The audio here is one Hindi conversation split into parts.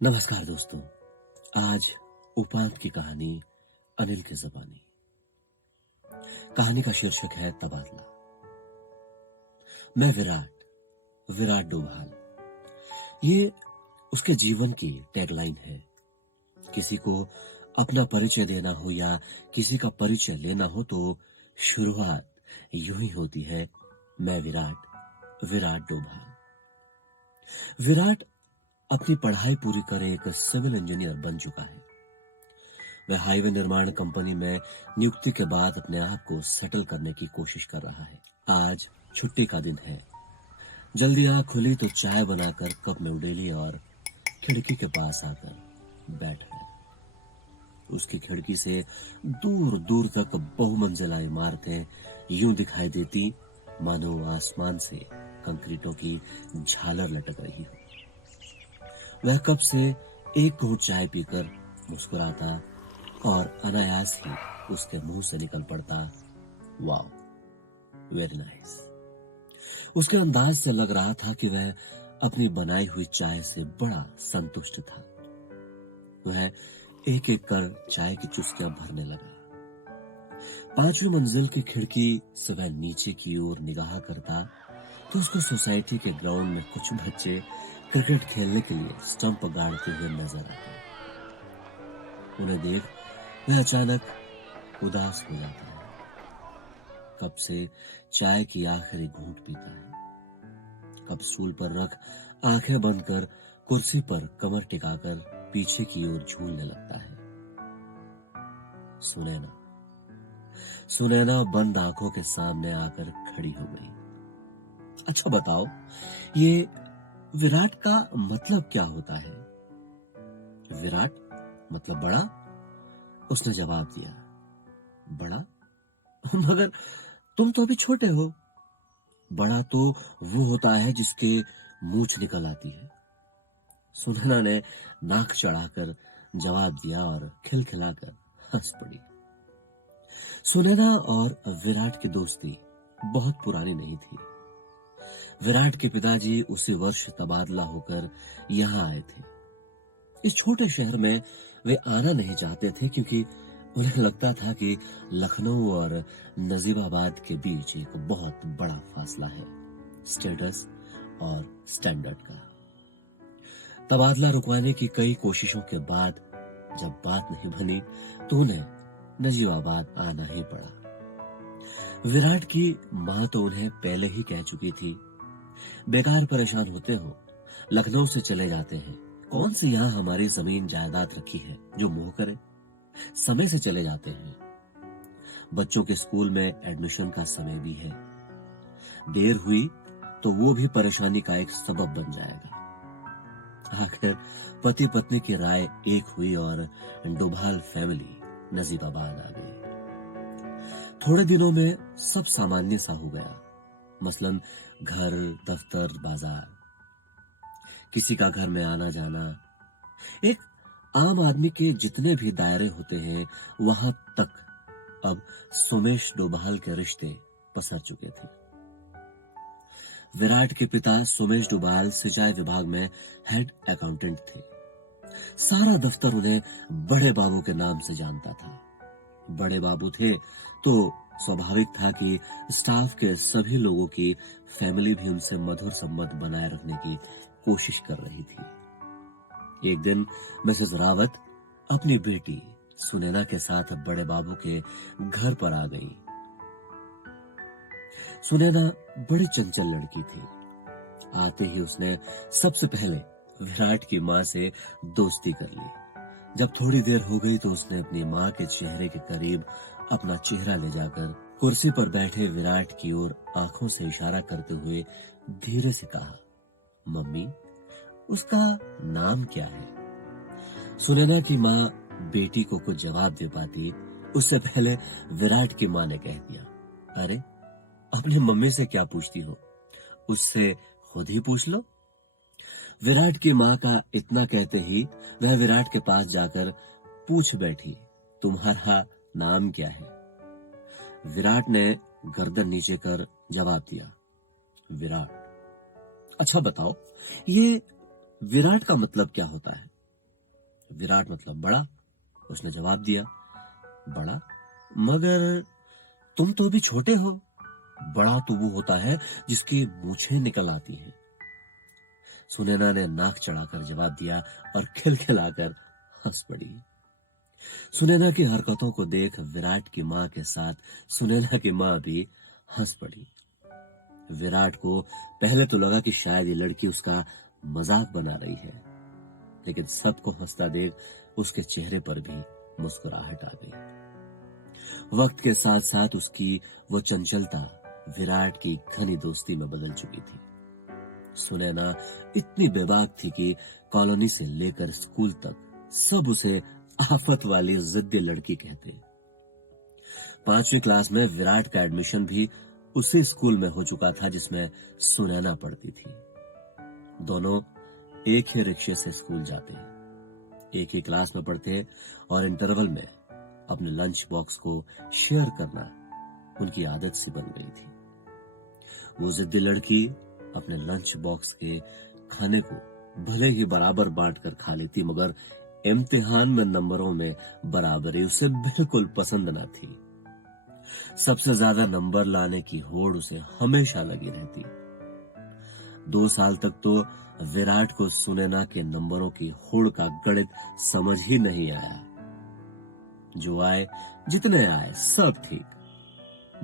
नमस्कार दोस्तों। आज उपांत की कहानी अनिल की ज़बानी। कहानी का शीर्षक है तबादला। मैं विराट विराट डोभाल, ये उसके जीवन की टैगलाइन है। किसी को अपना परिचय देना हो या किसी का परिचय लेना हो तो शुरुआत यूं ही होती है, मैं विराट विराट डोभाल। विराट अपनी पढ़ाई पूरी कर एक सिविल इंजीनियर बन चुका है। वह हाईवे निर्माण कंपनी में नियुक्ति के बाद अपने आप को सेटल करने की कोशिश कर रहा है। आज छुट्टी का दिन है। जल्दी आंख खुली तो चाय बनाकर कप में उड़ेली और खिड़की के पास आकर बैठ गया। उसकी खिड़की से दूर दूर तक बहुमंजिला इमारतें यूं दिखाई देती मानो आसमान से कंक्रीटों की झालर लटक रही हो। वह कप से एक घूंट चाय पीकर मुस्कुराता और अनायास ही उसके मुंह से निकल पड़ता, वाओ, वेरी नाइस। उसके अंदाज से लग रहा था कि वह अपनी बनाई हुई चाय से बड़ा संतुष्ट था। वह एक एक कर चाय की चुस्कियां भरने लगा। 5वीं मंजिल की खिड़की से वह नीचे की ओर निगाह करता तो उसको सोसाइटी के ग्राउंड में कुछ बच्चे क्रिकेट खेलने के लिए स्टंप गाड़ते हुए नजर आते। उन्हें देख वह अचानक उदास हो जाता है। कप से चाय की आखिरी घूंट पीता है। कप स्टूल पर रख आंखें बंद कर कुर्सी पर कमर टिकाकर पीछे की ओर झूलने लगता है। सुनैना सुनैना बंद आंखों के सामने आकर खड़ी हो गई। अच्छा बताओ, ये विराट का मतलब क्या होता है? विराट मतलब बड़ा? उसने जवाब दिया। बड़ा? मगर तुम तो अभी छोटे हो। बड़ा तो वो होता है जिसके मूंछ निकल आती है। सुनैना ने नाक चढ़ाकर जवाब दिया और खिलखिलाकर हंस पड़ी। सुनैना और विराट की दोस्ती बहुत पुरानी नहीं थी। विराट के पिताजी उसी वर्ष तबादला होकर यहां आए थे। इस छोटे शहर में वे आना नहीं चाहते थे क्योंकि उन्हें लगता था कि लखनऊ और नजीबाबाद के बीच एक बहुत बड़ा फासला है, स्टेटस और स्टैंडर्ड का। तबादला रुकवाने की कई कोशिशों के बाद जब बात नहीं बनी तो उन्हें नजीबाबाद आना ही पड़ा। विराट की मां तो उन्हें पहले ही कह चुकी थी, बेकार परेशान होते हो, लखनऊ से चले जाते हैं। कौन सी यहाँ हमारी जमीन जायदाद रखी है जो मोह करे, समय से चले जाते हैं। बच्चों के स्कूल में एडमिशन का समय भी है। देर हुई तो वो भी परेशानी का एक सबब बन जाएगा। आखिर पति पत्नी की राय एक हुई और डोभाल फैमिली नजीबाबाद आ गई। थोड़े दिनों में सब सामान्य सा हो गया। मसलन घर, दफ्तर, बाजार, किसी का घर में आना जाना, एक आम आदमी के जितने भी दायरे होते हैं वहां तक अब सोमेश डोभाल के रिश्ते पसर चुके थे। विराट के पिता सोमेश डोभाल सिंचाई विभाग में हेड अकाउंटेंट थे। सारा दफ्तर उन्हें बड़े बाबू के नाम से जानता था। बड़े बाबू थे तो स्वाभाविक था कि स्टाफ के सभी लोगों की फैमिली भी उनसे मधुर संबंध बनाए रखने की कोशिश कर रही थी। एक दिन मिसेस रावत अपनी बेटी सुनैना के साथ बड़े बाबू के घर पर आ गई। सुनैना बड़ी चंचल लड़की थी। आते ही उसने सबसे पहले विराट की मां से दोस्ती कर ली। जब थोड़ी देर हो गई तो उसने अपनी मां के चेहरे के करीब अपना चेहरा ले जाकर कुर्सी पर बैठे विराट की ओर आंखों से इशारा करते हुए धीरे से कहा, मम्मी, उसका नाम क्या है? सुनैना की मां बेटी को कुछ जवाब दे पाती उससे पहले विराट की मां ने कह दिया, अरे अपनी मम्मी से क्या पूछती हो, उससे खुद ही पूछ लो। विराट की मां का इतना कहते ही वह विराट के पास जाकर पूछ बैठी, तुम्हारा नाम क्या है? विराट ने गर्दन नीचे कर जवाब दिया, विराट। अच्छा बताओ, ये विराट का मतलब क्या होता है? विराट मतलब बड़ा। उसने जवाब दिया, बड़ा? मगर तुम तो अभी छोटे हो। बड़ा तो वो होता है जिसकी मूछें निकल आती हैं। सुनैना ने नाक चढ़ाकर जवाब दिया और खिलखिलाकर हंस पड़ी। सुनैना की हरकतों को देख विराट की मां के साथ सुनैना की मां भी हंस पड़ी। विराट को पहले तो लगा कि शायद ये लड़की उसका मजाक बना रही है, लेकिन सबको हंसता देख उसके चेहरे पर भी मुस्कुराहट आ गई। वक्त के साथ साथ उसकी वो चंचलता विराट की घनी दोस्ती में बदल चुकी थी। सुनैना इतनी बेबाक थी कि कॉलोनी से लेकर स्कूल तक सब उसे आफत वाली जिद्दी लड़की कहते। 5वीं क्लास में विराट का एडमिशन भी उसी स्कूल में हो चुका था जिसमें सुनैना पढ़ती थी। दोनों एक ही रिक्शे से स्कूल जाते, एक ही क्लास में पढ़ते और इंटरवल में अपने लंच बॉक्स को शेयर करना उनकी आदत सी बन गई थी। वो जिद्दी लड़की अपने लंच बॉक्स के खाने को भले ही बराबर बांटकर खा लेती, मगर इम्तिहान में नंबरों में बराबरी उसे बिल्कुल पसंद न थी। सबसे ज्यादा नंबर लाने की होड़ उसे हमेशा लगी रहती। 2 साल तक तो विराट को सुनैना के नंबरों की होड़ का गणित समझ ही नहीं आया। जो आए, जितने आए सब ठीक,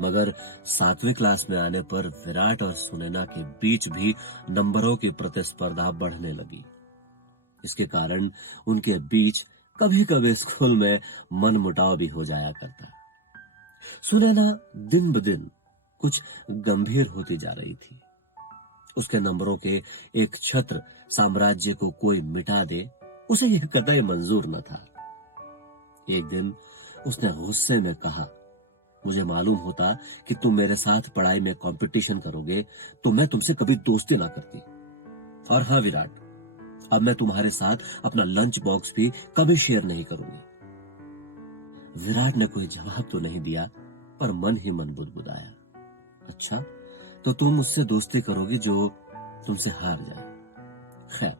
मगर 7वीं क्लास में आने पर विराट और सुनैना के बीच भी नंबरों की प्रतिस्पर्धा बढ़ने लगी। इसके कारण उनके बीच कभी कभी स्कूल में मनमुटाव भी हो जाया करता। सुनैना दिन ब दिन कुछ गंभीर होती जा रही थी। उसके नंबरों के एक छत्र साम्राज्य को कोई मिटा दे, उसे यह कतई मंजूर न था। एक दिन उसने गुस्से में कहा, मुझे मालूम होता कि तुम मेरे साथ पढ़ाई में कंपटीशन करोगे तो मैं तुमसे कभी दोस्ती ना करती। और हाँ विराट, अब मैं तुम्हारे साथ अपना लंच बॉक्स भी कभी शेयर नहीं करूंगी। विराट ने कोई जवाब तो नहीं दिया, पर मन ही मन बुदबुदाया, अच्छा तो तुम मुझसे दोस्ती करोगी जो तुमसे हार जाए। खैर,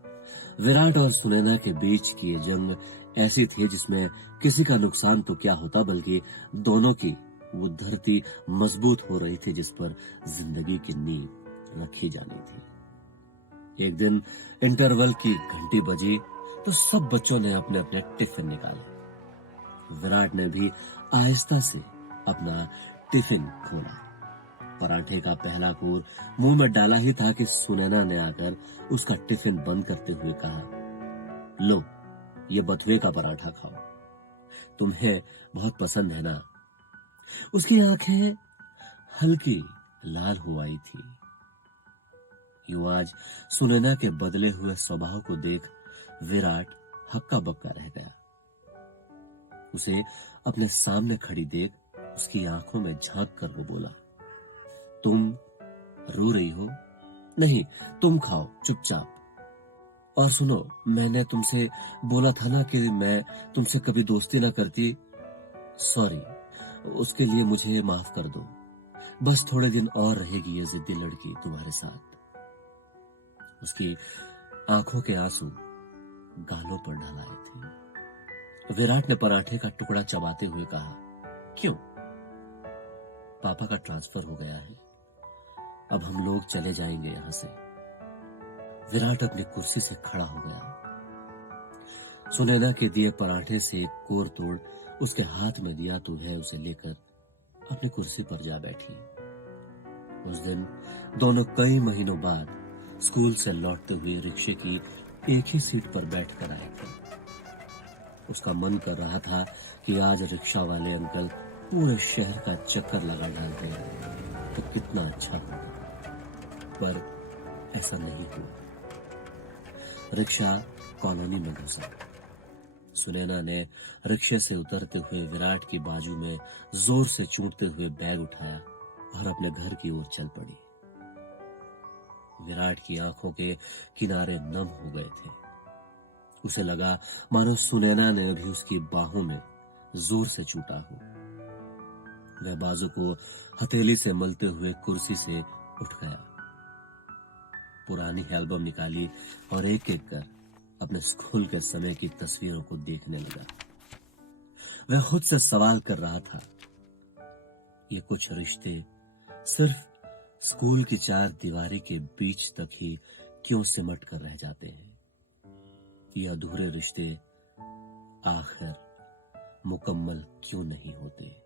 विराट और सुनैना के बीच की ये जंग ऐसी थी जिसमें किसी का नुकसान तो क्या होता, बल्कि दोनों की वो धरती मजबूत हो रही थी जिस पर जिंदगी की नींव रखी जानी थी। एक दिन इंटरवल की घंटी बजी तो सब बच्चों ने अपने अपने टिफिन निकाले। विराट ने भी आहिस्ता से अपना टिफिन खोला। पराठे का पहला कोर मुंह में डाला ही था कि सुनैना ने आकर उसका टिफिन बंद करते हुए कहा, लो ये बथुए का पराठा खाओ, तुम्हें बहुत पसंद है ना। उसकी आंखें हल्की लाल हो आई थी। यूं आज सुनैना के बदले हुए स्वभाव को देख विराट हक्का बक्का रह गया। उसे अपने सामने खड़ी देख उसकी आंखों में झांक कर वो बोला, तुम रो रही हो? नहीं, तुम खाओ चुपचाप। और सुनो, मैंने तुमसे बोला था ना कि मैं तुमसे कभी दोस्ती ना करती। सॉरी, उसके लिए मुझे माफ कर दो। बस थोड़े दिन और रहेगी ये जिद्दी लड़की तुम्हारे साथ। उसकी आंखों के आंसू गालों पर ढल आए थे। विराट ने पराठे का टुकड़ा चबाते हुए कहा, क्यों? पापा का ट्रांसफर हो गया है, अब हम लोग चले जाएंगे यहां से। विराट अपनी कुर्सी से खड़ा हो गया। सुनैना के दिए पराठे से एक कोर तोड़ उसके हाथ में दिया तो वह उसे लेकर अपनी कुर्सी पर जा बैठी। उस दिन दोनों कई महीनों बाद स्कूल से लौटते हुए रिक्शे की एक ही सीट पर बैठकर आए थे। उसका मन कर रहा था कि आज रिक्शा वाले अंकल पूरे शहर का चक्कर लगा डालते तो कितना अच्छा होता, पर ऐसा नहीं हुआ। रिक्शा कॉलोनी में घुसा। सुनैना ने रिक्शे से उतरते हुए विराट की बाजू में जोर से चूंटते हुए बैग उठाया और अपने घर की ओर चल पड़ी। विराट की आंखों के किनारे नम हो गए थे। उसे लगा मानो सुनैना ने अभी उसकी बाहों में जोर से चूटा हो। वह बाजू को हथेली से मलते हुए कुर्सी से उठ गया, पुरानी एल्बम निकाली और एक एक कर अपने स्कूल के समय की तस्वीरों को देखने लगा। वह खुद से सवाल कर रहा था, ये कुछ रिश्ते सिर्फ स्कूल की चार दीवारी के बीच तक ही क्यों सिमट कर रह जाते हैं? ये अधूरे रिश्ते आखिर मुकम्मल क्यों नहीं होते?